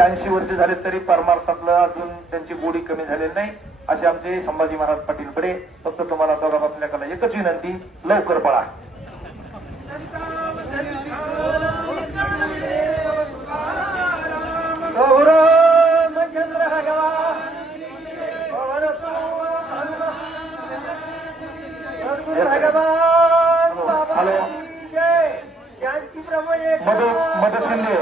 80 वर्ष झाले तरी परमार्थातलं अजून त्यांची गोडी कमी झालेली नाही असे आमचे संभाजी महाराज पाटील कडे. फक्त तुम्हाला दोघा बापल्याकडे एकच विनंती, लवकर पळा. मधु शिंदे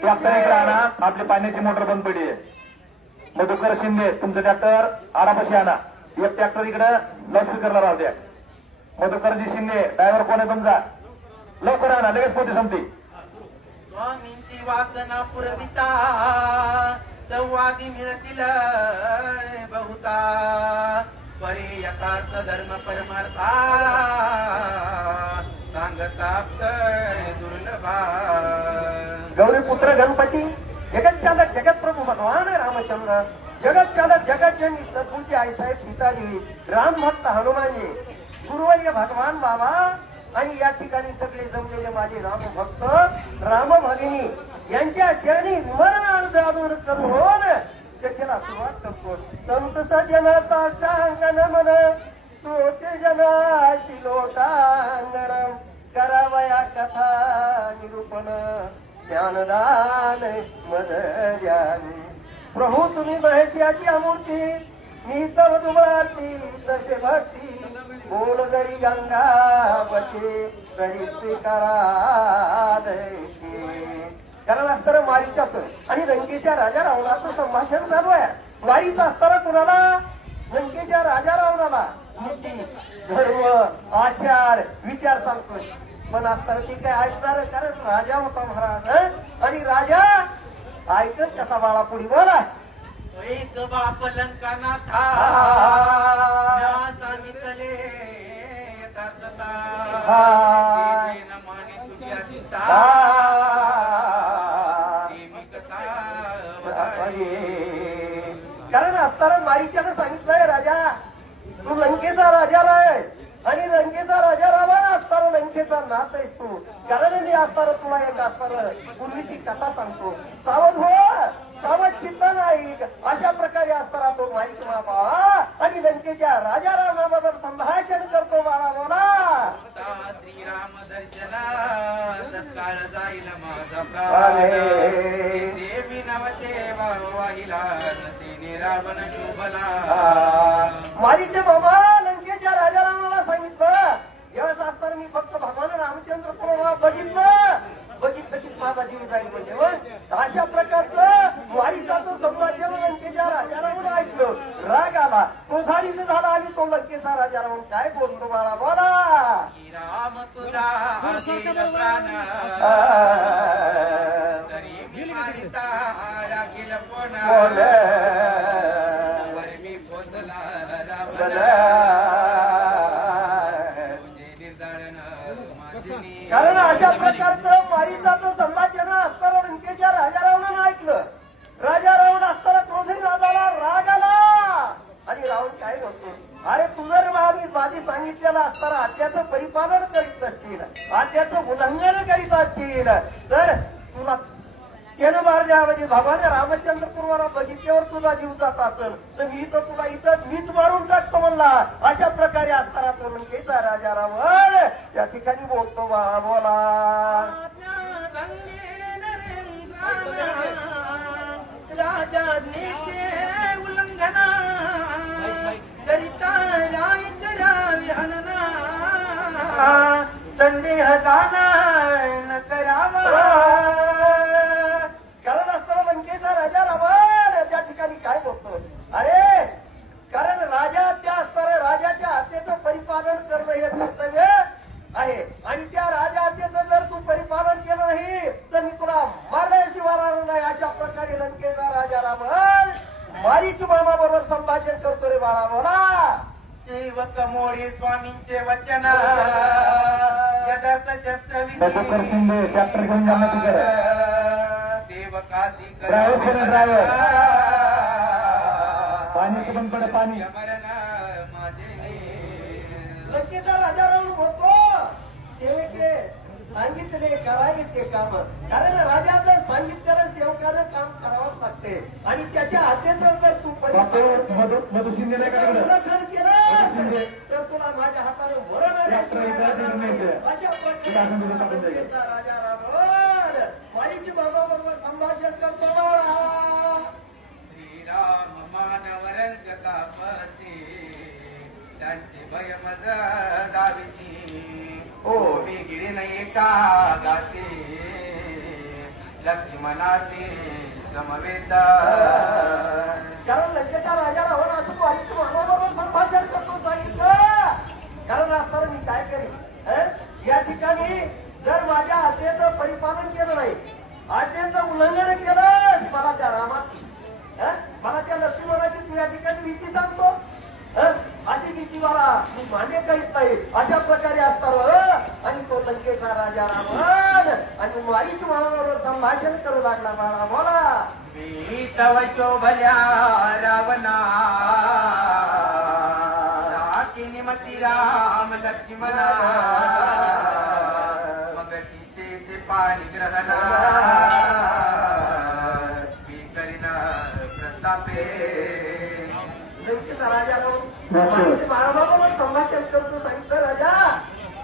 ट्रॅक्टर इकडे आणा, आपली पाण्याची मोटर बंद पडली आहे. मधुकर शिंदे तुमचं ट्रॅक्टर आडापाशी आणा. एक ट्रॅक्टर इकडे लाऊडस्पीकरला राहू द्या. मधुकरजी शिंदे ड्रायव्हर कोण आहे तुमचा? लवकर आणा, लगेच पोते संपती. स्वामींची वासना पुरविता संवादी मिळतील बहुता परे यथार्थ धर्म परमार्था सांगता दुर्लभा. गौरी पुत्र गणपती, जगत चालक जगत प्रभू भगवान रामचंद्र, जगत चालक जगत जननी सद्बुद्धी आईसाहेब सीतादेवी, राम भक्त हनुमानजी, गुरुवर्य भगवान बाबा आणि या ठिकाणी सगळे जमलेले माझे राम भक्त राम भगिनी यांच्या चरणी विमरण जादूर करून त्याला सुरुवात करतो. संत सजना साष्टांगन मन सोचे जनाशी लोटांगण करावया कथा निरूपण ज्ञानदान मद ज्ञानी. प्रभू तुम्ही महेशियाची अमूर्ती, मी तर दुबळाची तसे भक्ती. बोल जरी गंगावती तरी स्वीकारा. कारण असताना वारीच्याच आणि लंकेच्या राजा रावणाचं संभाषण चालू आहे. वारीचं असताना कुणाला? लंकेच्या राजा रावणाला नीती धर्म आचार विचार सांगतोय. पण असताना ती काय ऐकणार? कारण राजा होता महाराज आणि राजा ऐकत कसा बाळा पुढे बोला. एक बाप लंका नाथा सांगितले यथार्थता माने तुझ्या सीता कारण असताना मारीच्यानं सांगितलंय राजा तू लंकेचा राजा आहे आणि लंकेचा राजा रावण असताना लंकेचा नाथ आहेस तू. कारण मी असताना तुला एक असताना पूर्वीची कथा सांगतो. सावध हो, सावध चित्त नाही. अशा प्रकारे असताना तो माहीत बाबा आणि लंकेच्या राजा रावणाबरोबर संभाषण करतो. बाळा बोला. श्रीराम दर्शना तत्काळ जाईल माझा प्राण देवी नवचे वाहिला तिने रावण शोभला. मारीचे बाबा लंकेच्या राजा रावणाला सांगितलं यावेळेस असताना मी फक्त भगवान रामचंद्र प्रभा बघितलं की माझा जीव जाईल. म्हणजे अशा प्रकारचं वारीचं संभाषण लंकेच्या राजा रावण ऐकलं. राग आला, तो झाडीचं झाला आणि तो लंकेचा राजा रावण काय बोलतो बाळा बोला. राम तुझा प्राण तरी मी मारिता राखील कोणा मी पोचला कारण अशा प्रकारचं मारीचाचं संभाषण असताना लंकेच्या राजा रावणानं ऐकलं. राजा रावण असताना क्रोधित राजाला राग आला आणि रावण काय म्हणतो? अरे तू जर माझी सांगितलेलं असताना आज्ञाचं परिपालन करीत असतील, आज्ञाचं उल्लंघन करीत असतील तर तुला त्यानं मारल्या म्हणजे भगवान रामचंद्र पूर्वाला बघितल्यावर तुझा जीव जात असेल तर मी तर तुला इथं मीच मारून टाकतो म्हणला. अशा प्रकारे असताना तो लंकेचा राजा रावण त्या ठिकाणी बोलतो बाळा बोला. राजाज्ञेचे उल्लंघन करिता राय करावी हनना संदेह न करावा. कारण असताना लंकेचा राजा रावण त्या ठिकाणी काय बोलतो? अरे कारण राजा आज्ञा असताना राजाच्या आज्ञेचं परिपालन करणं हे कर्तव्य आहे आणि त्या राजा आज्ञेचं जर तू परिपालन केलं नाही तर मी तुला मारण्याशिवाय राहणार नाही. अशा प्रकारे लंकेचा राजा रावण मारीची मामाबरोबर संभाषण करतो रे बाळा बोला. सेवक मोळे स्वामींचे वचन यथार्थ शस्त्र मधुकर शिंदे ट्रॅक्टर घेऊन जाणं तिकडे. सेवकासी ड्रायव्हर पाणी बंद पडे पाणी. लंकेचा राजा रावण बोलतो सेवेचे सांगितले करावे ते काम. कारण राजा जर सांगितलेलं सेवकानं काम करावं करते आणि त्याच्या आज्ञेचं जर तू मधु शिंदे नाही का तिकडं उल्लंघन केलं तर तुला माझ्या हाताने वरण डॉक्टर इब्राहिम निर्णय. अशा प्रकारे राजा रावण वारीची बाबाबरोबर संभाषण करतो बाळा. श्रीराम मानवरंग तापसी त्यांचे भय मज दाविसी ओ मी गिरी नाही का गासी लक्ष्मणासी समवेत कारण लंकेचा राजा रावण असं वारीची बाबाबरोबर संभाषण करतो सांगितलं. कारण असताना मी काय करेन या ठिकाणी जर माझ्या आज्ञेचं परिपालन केलं नाही, आज्ञेचं उल्लंघन केलंस मला त्या रामाची मला त्या लक्ष्मणाची तू या ठिकाणी भीती सांगतो. अशी भीती मला मी मान्य करीत नाही. अशा प्रकारे असतात आणि तो लंकेचा राजा रावण आणि वारीची मानाबरोबर संभाषण करू लागला. मला बोला मी तव शोभल्या रावणा निमती राम लक्ष्मणा मग सीतेचे पाणी ग्रहणा मी करीना प्रतापे. लंकेचा राजा बाळाबरोबर संभाषण करतो सांगितलं.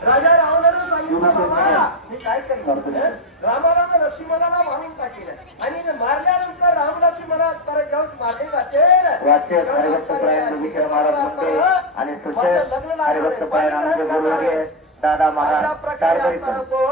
राजा रावणानं सांगितलं बाबा मी काय करीन रामाला लक्ष्मणाला मारून टाकेल आणि मारल्यानंतर राम लक्ष्मणा असताना जेव्हा मारले जाते वाचक हरिभक्त परायण योगेश्वर महाराज मुंडे आणि सुशय हरिभक्त परायण आमचे गुरुवर्य दादा महाराज अशा प्रकारे असताना तो